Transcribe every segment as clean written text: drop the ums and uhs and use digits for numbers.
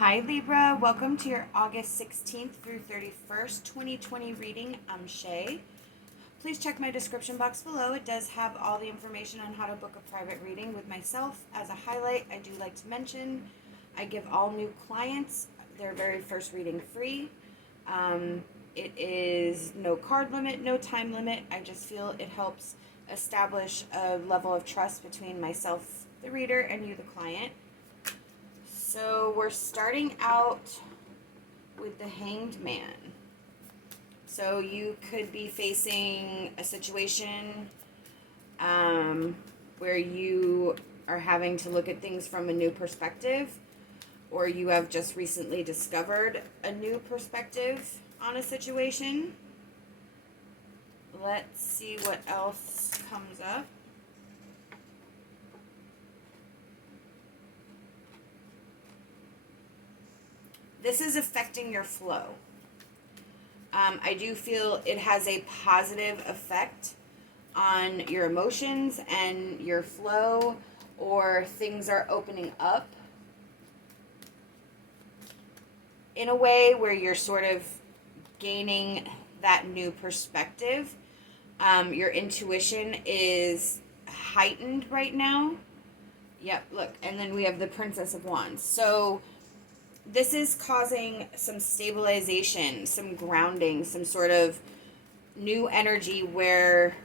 Hi Libra, welcome to your August 16th through 31st, 2020 reading. I'm Shay. Please check my description box below. It does have all the information on how to book a private reading with myself. As a highlight, I do like to mention I give all new clients their very first reading free. It is no card limit, no time limit. I just feel it helps establish a level of trust between myself, the reader, and you, the client. So we're starting out with the Hanged Man. So you could be facing a situation where you are having to look at things from a new perspective, or you have just recently discovered a new perspective on a situation. Let's see what else comes up. This is affecting your flow. I do feel it has a positive effect on your emotions and your flow, or things are opening up in a way where you're sort of gaining that new perspective. Your intuition is heightened right now. Yep, look, and then we have the Princess of Wands. So this is causing some stabilization, some grounding, some sort of new energy where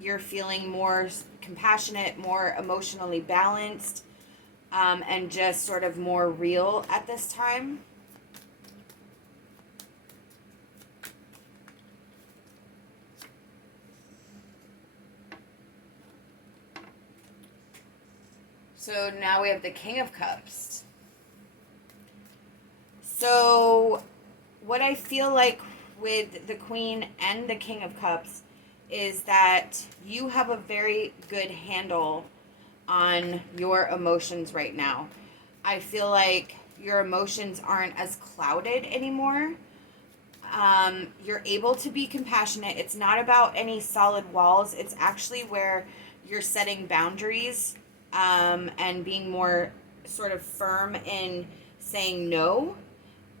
you're feeling more compassionate, more emotionally balanced, and just sort of more real at this time. So now we have the King of Cups. So what I feel like with the Queen and the King of Cups is that you have a very good handle on your emotions right now. I feel like your emotions aren't as clouded anymore. You're able to be compassionate. It's not about any solid walls. It's actually where you're setting boundaries and being more sort of firm in saying no,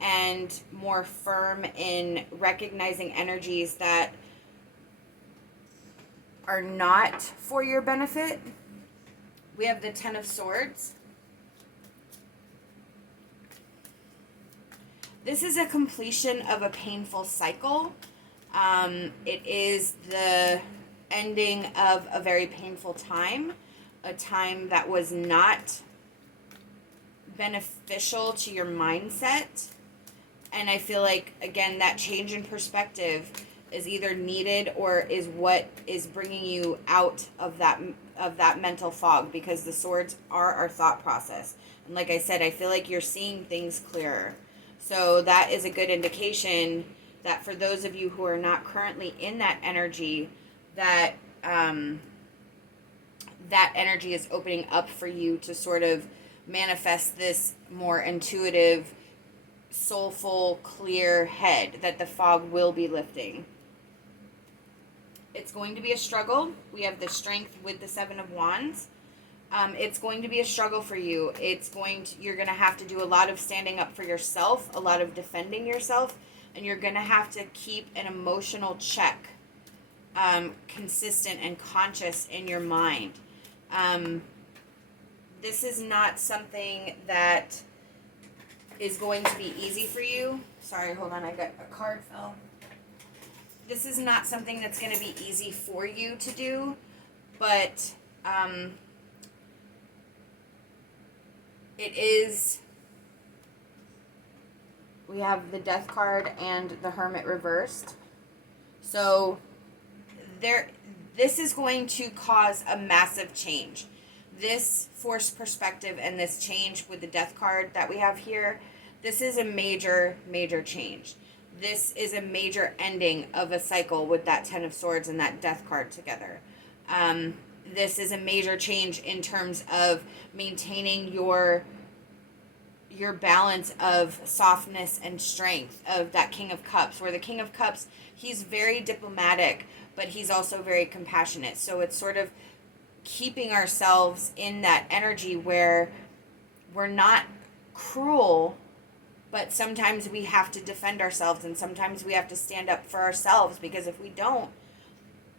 and more firm in recognizing energies that are not for your benefit. We have the Ten of Swords. This is a completion of a painful cycle. It is the ending of a very painful time, a time that was not beneficial to your mindset. And I feel like, again, that change in perspective is either needed or is what is bringing you out of that mental fog, because the swords are our thought process. And like I said, I feel like you're seeing things clearer. So that is a good indication that for those of you who are not currently in that energy, that that energy is opening up for you to sort of manifest this more intuitive, soulful, clear head, that the fog will be lifting. It's going to be a struggle. We have the Strength with the Seven of Wands. It's going to be a struggle for you. You're going to have to do a lot of standing up for yourself, a lot of defending yourself, and you're going to have to keep an emotional check, consistent and conscious in your mind. This is not something that is going to be easy for you. Sorry, hold on, I got a card fell. This is not something that's going to be easy for you to do, but it is. We have the Death card and the Hermit reversed. So this is going to cause a massive change. This forced perspective and this change with the Death card that we have here, this is a major, major change. This is a major ending of a cycle with that Ten of Swords and that Death card together. This is a major change in terms of maintaining your balance of softness and strength of that King of Cups, where the King of Cups, he's very diplomatic, but he's also very compassionate. So it's sort of keeping ourselves in that energy where we're not cruel, But sometimes we have to defend ourselves, and sometimes we have to stand up for ourselves, because if we don't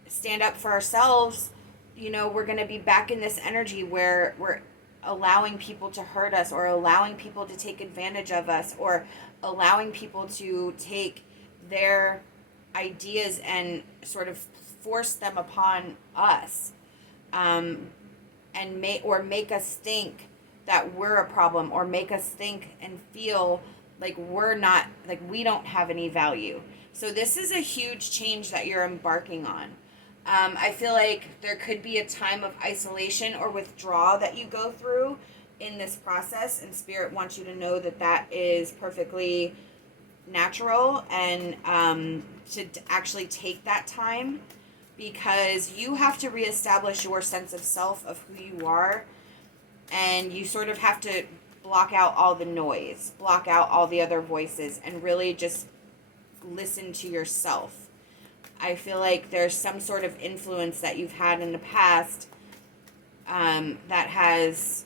stand up for ourselves, we're going to be back in this energy where we're allowing people to hurt us, or allowing people to take advantage of us, or allowing people to take their ideas and sort of force them upon us, and make us think that we're a problem, or make us think and feel like we don't have any value. So this is a huge change that you're embarking on. I feel like there could be a time of isolation or withdrawal that you go through in this process, and Spirit wants you to know that that is perfectly natural, and to actually take that time, because you have to reestablish your sense of self, of who you are, and you sort of have to block out all the noise, block out all the other voices, and really just listen to yourself. I feel like there's some sort of influence that you've had in the past that has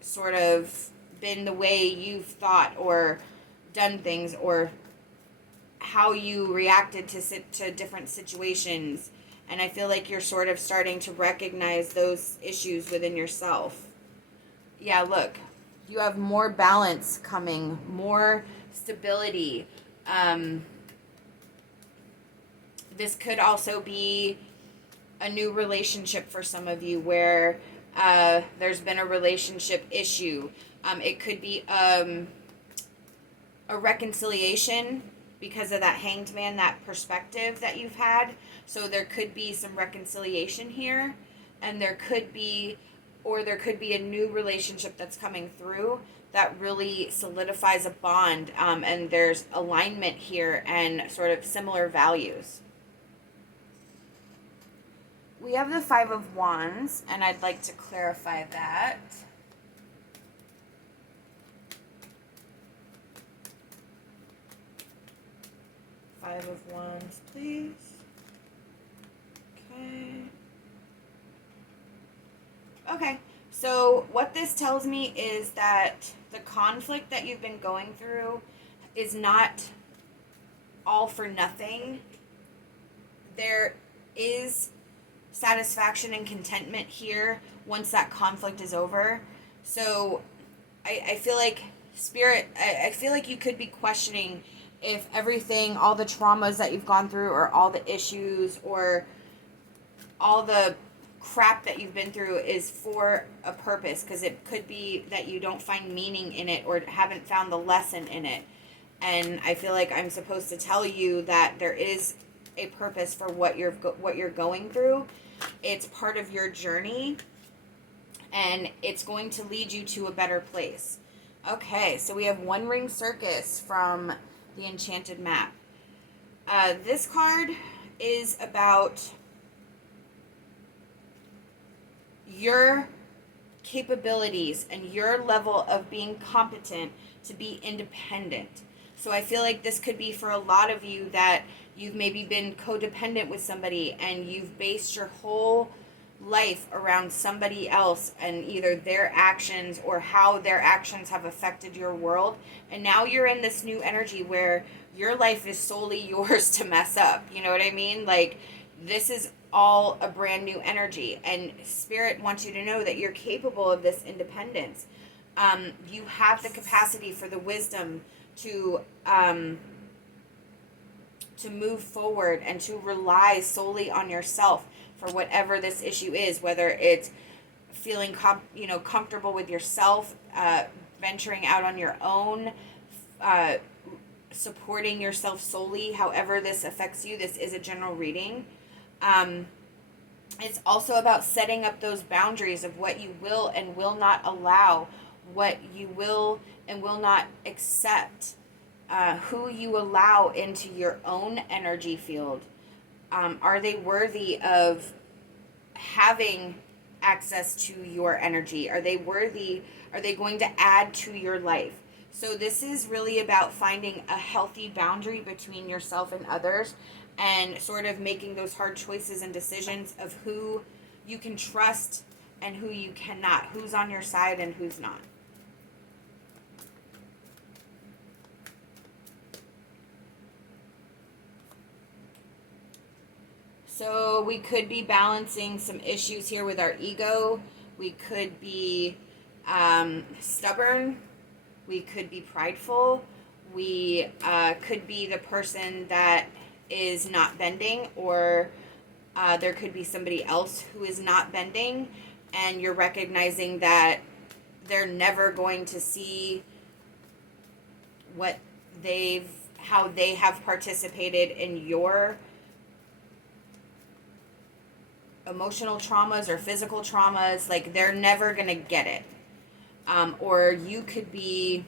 sort of been the way you've thought or done things, or how you reacted to different situations. And I feel like you're sort of starting to recognize those issues within yourself. Yeah, look, you have more balance coming, more stability. This could also be a new relationship for some of you, where there's been a relationship issue. It could be a reconciliation because of that Hanged Man, that perspective that you've had. So there could be some reconciliation here, and there could be a new relationship that's coming through that really solidifies a bond, and there's alignment here and sort of similar values. We have the Five of Wands, and I'd like to clarify that. Five of Wands, please. Okay, so what this tells me is that the conflict that you've been going through is not all for nothing. There is satisfaction and contentment here once that conflict is over. So I feel like Spirit, I feel like you could be questioning if everything, all the traumas that you've gone through, or all the issues, or all the crap that you've been through is for a purpose, because it could be that you don't find meaning in it, or haven't found the lesson in it. And I feel like I'm supposed to tell you that there is a purpose for what you're going through. It's part of your journey, and it's going to lead you to a better place. Okay, so we have One Ring Circus from the Enchanted Map. This card is about your capabilities and your level of being competent to be independent. So I feel like this could be for a lot of you that you've maybe been codependent with somebody, and you've based your whole life around somebody else, and either their actions or how their actions have affected your world. And now you're in this new energy where your life is solely yours to mess up. You know what I mean? Like, this is all a brand new energy, and Spirit wants you to know that you're capable of this independence. You have the capacity for the wisdom to move forward and to rely solely on yourself for whatever this issue is, whether it's feeling comfortable with yourself, venturing out on your own, supporting yourself solely, however this affects you. This is a general reading. It's also about setting up those boundaries of what you will and will not allow, what you will and will not accept, who you allow into your own energy field. Are they worthy of having access to your energy? Are they worthy? Are they going to add to your life? So this is really about finding a healthy boundary between yourself and others, and sort of making those hard choices and decisions of who you can trust and who you cannot, who's on your side and who's not. So we could be balancing some issues here with our ego. We could be stubborn. We could be prideful. We could be the person that is not bending, or there could be somebody else who is not bending, and you're recognizing that they're never going to see how they have participated in your emotional traumas or physical traumas. Like, they're never going to get it. Or you could be,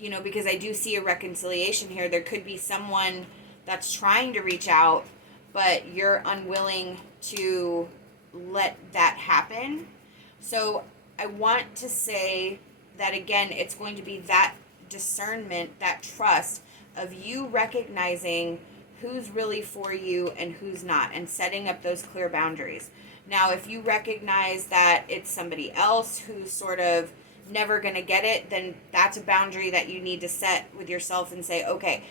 because I do see a reconciliation here, there could be someone that's trying to reach out, but you're unwilling to let that happen. So I want to say that, again, it's going to be that discernment, that trust of you recognizing who's really for you and who's not, and setting up those clear boundaries. Now, if you recognize that it's somebody else who's sort of never going to get it, then that's a boundary that you need to set with yourself and say, okay,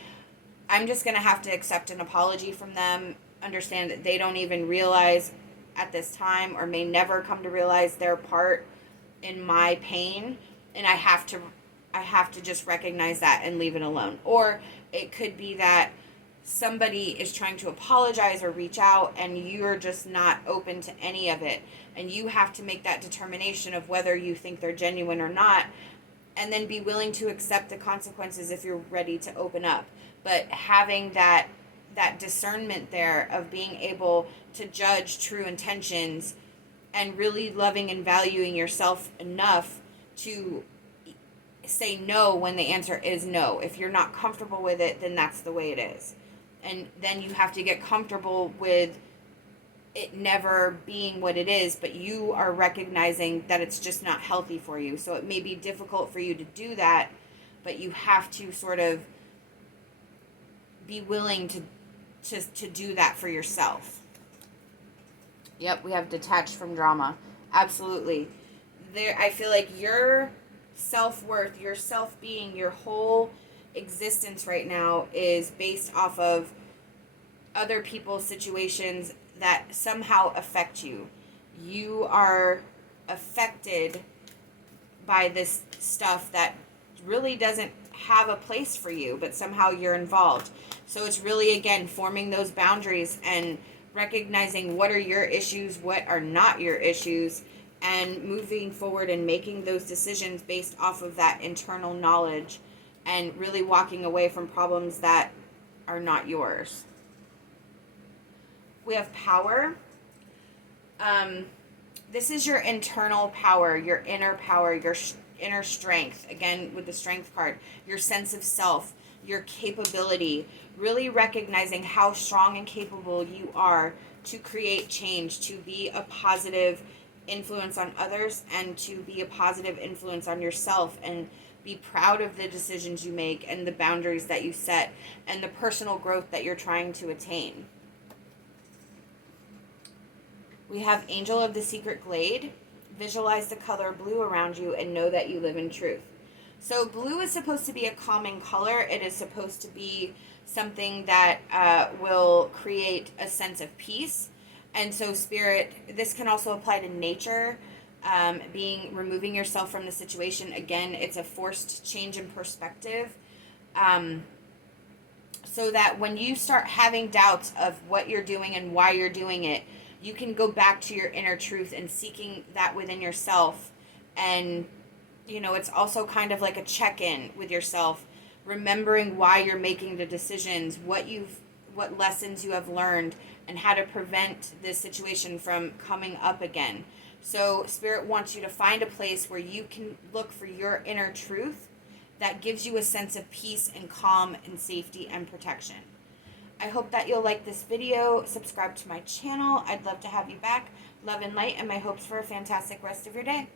I'm just going to have to accept an apology from them, understand that they don't even realize at this time, or may never come to realize, their part in my pain, and I have to just recognize that and leave it alone. Or it could be that somebody is trying to apologize or reach out, and you're just not open to any of it, and you have to make that determination of whether you think they're genuine or not, and then be willing to accept the consequences if you're ready to open up. But having that discernment there of being able to judge true intentions, and really loving and valuing yourself enough to say no when the answer is no. If you're not comfortable with it, then that's the way it is. And then you have to get comfortable with it never being what it is, but you are recognizing that it's just not healthy for you. So it may be difficult for you to do that, but you have to sort of be willing to do that for yourself. Yep, we have detached from drama. Absolutely. I feel like your self-worth, your self-being, your whole existence right now is based off of other people's situations that somehow affect you. You are affected by this stuff that really doesn't have a place for you, but somehow you're involved. So it's really, again, forming those boundaries and recognizing what are your issues, what are not your issues, and moving forward and making those decisions based off of that internal knowledge, and really walking away from problems that are not yours. We have power. This is your internal power, your inner power, your inner strength. Again, with the strength card, your sense of self, your capability, really recognizing how strong and capable you are to create change, to be a positive influence on others, and to be a positive influence on yourself, and be proud of the decisions you make and the boundaries that you set and the personal growth that you're trying to attain. We have Angel of the Secret Glade. Visualize the color blue around you and know that you live in truth. So blue is supposed to be a calming color. It is supposed to be something that will create a sense of peace. And so Spirit, this can also apply to nature, removing yourself from the situation. Again, it's a forced change in perspective. So that when you start having doubts of what you're doing and why you're doing it, you can go back to your inner truth and seeking that within yourself. And, it's also kind of like a check-in with yourself, remembering why you're making the decisions, what lessons you have learned, and how to prevent this situation from coming up again. So Spirit wants you to find a place where you can look for your inner truth that gives you a sense of peace and calm and safety and protection. I hope that you'll like this video. Subscribe to my channel. I'd love to have you back. Love and light, and my hopes for a fantastic rest of your day.